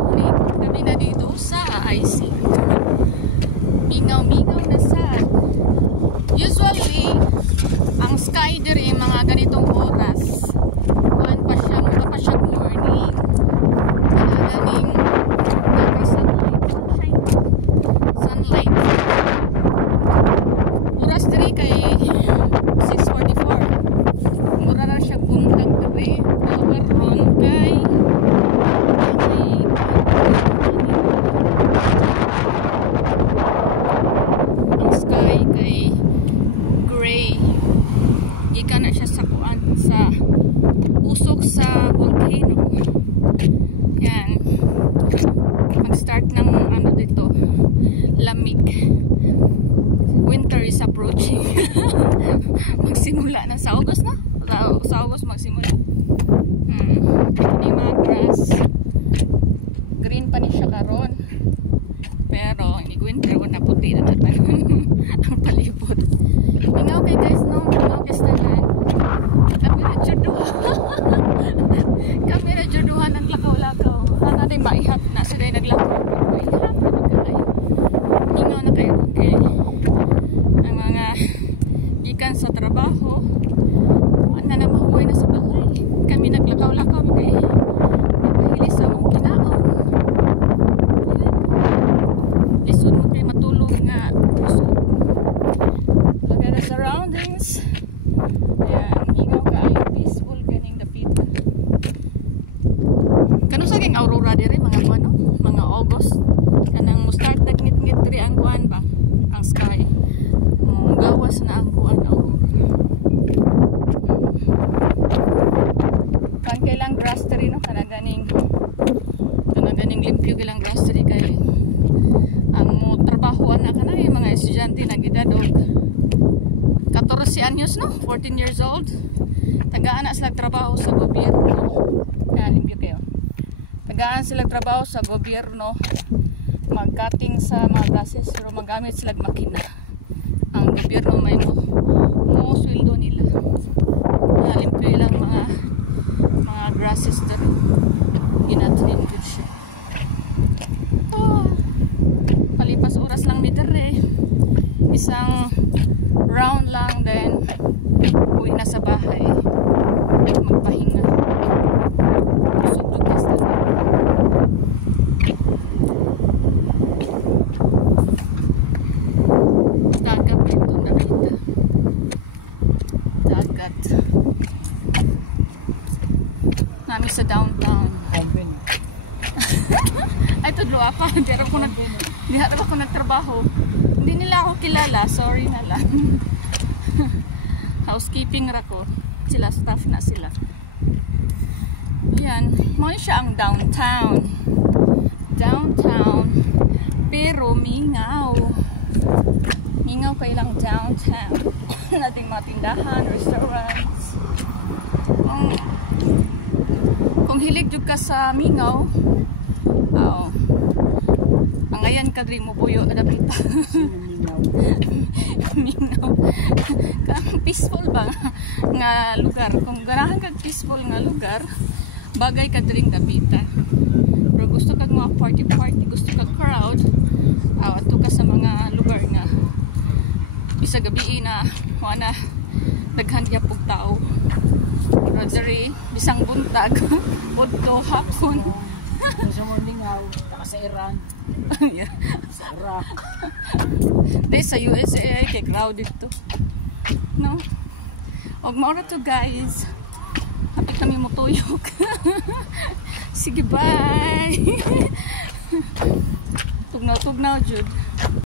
morning. Kami na dito sa Iceland. Mingaw-mingaw na sa. Usually, ang sky diri mga ganitong oras. Kuan pa siya, muna pa siya morning. Ganing sunlight. Oras diri kay 6:44. Mura na siya buntag gabi. Karon kay ang sky kay gray. Gikan na siya sa kuan sa usok sa volcano. Yan. Mag-start ng ano dito, lamig. Winter is approaching. Magsimula na sa August na. Sa August magsimula. Ini mga grass. Green pa ni siya karon. Pero ini winter na puti na naman ang palibot. Mingaw kay guys no, mingaw kay stanan. Kami na juduhan. Kami na juduhan ng lakaw-lakaw. Ana din maihat na sila naglakaw. Maihat na kayo. Mingaw na kayo kay ang mga gikan sa trabaho. Ana na mahuway na sa bahay. Kami naglakaw-lakaw kay napahilis sa mong kinaon. Lisod mo kay matulog nga puso. Look at the surroundings. Ayan, ingaw ka ay peaceful kaning dapita. Kano sa king aurora dire mga ano, mga August. Kanang mo start nagngit-ngit dire ang kuan ba? Ang sky. Gawas na ang kuan aurora. Kan kailang grass dire no kanaganing limpyo kailang grass dire kay ang mo trabaho na kana yung mga estudyante na gidad og 14 anyos no, 14 years old. Tagaan na sila trabaho sa gobyerno. Yan, limpyo kayo. Tagaan sila trabaho sa gobyerno. Mag-cutting sa mga grasses pero magamit sila makina. Ang gobyerno may mo sweldo nila. Limpyo lang mga grasses dito. Ginatrin good siya. Palipas oras lang ni Tere. Isang round lang then uwi na sa bahay. Magpahinga. Busog ka sa dagat ito nakita. Dagat. Nami sa downtown. Ay, tudlo apa. Diha ako nagtrabaho. Hindi nila ako kilala. Sorry na lang. Housekeeping ra ko. Sila, staff na sila. Yan. Mo siya ang downtown. Downtown. Pero mingaw. Mingaw pa ilang downtown. Nating mga tindahan, restaurants. Kung hilig jud ka sa mingaw, pangayan ka diri mo puyo adapita. Mingaw. Peaceful ba nga lugar? Kung ganahan kag peaceful nga lugar, bagay ka diri dapita. Pero gusto kag mga party, gusto kag crowd, ato ka sa mga lugar nga bisa gabi na wala daghan gyapog tao. Pero diri bisang buntag, bodto hapon. Sa morning sa Iran. Yeah. Sa Iraq. Dahil sa USA kay crowded to. No? Og maura to guys. Happy kami mo tuyok. Sige bye. Tugnaw jud.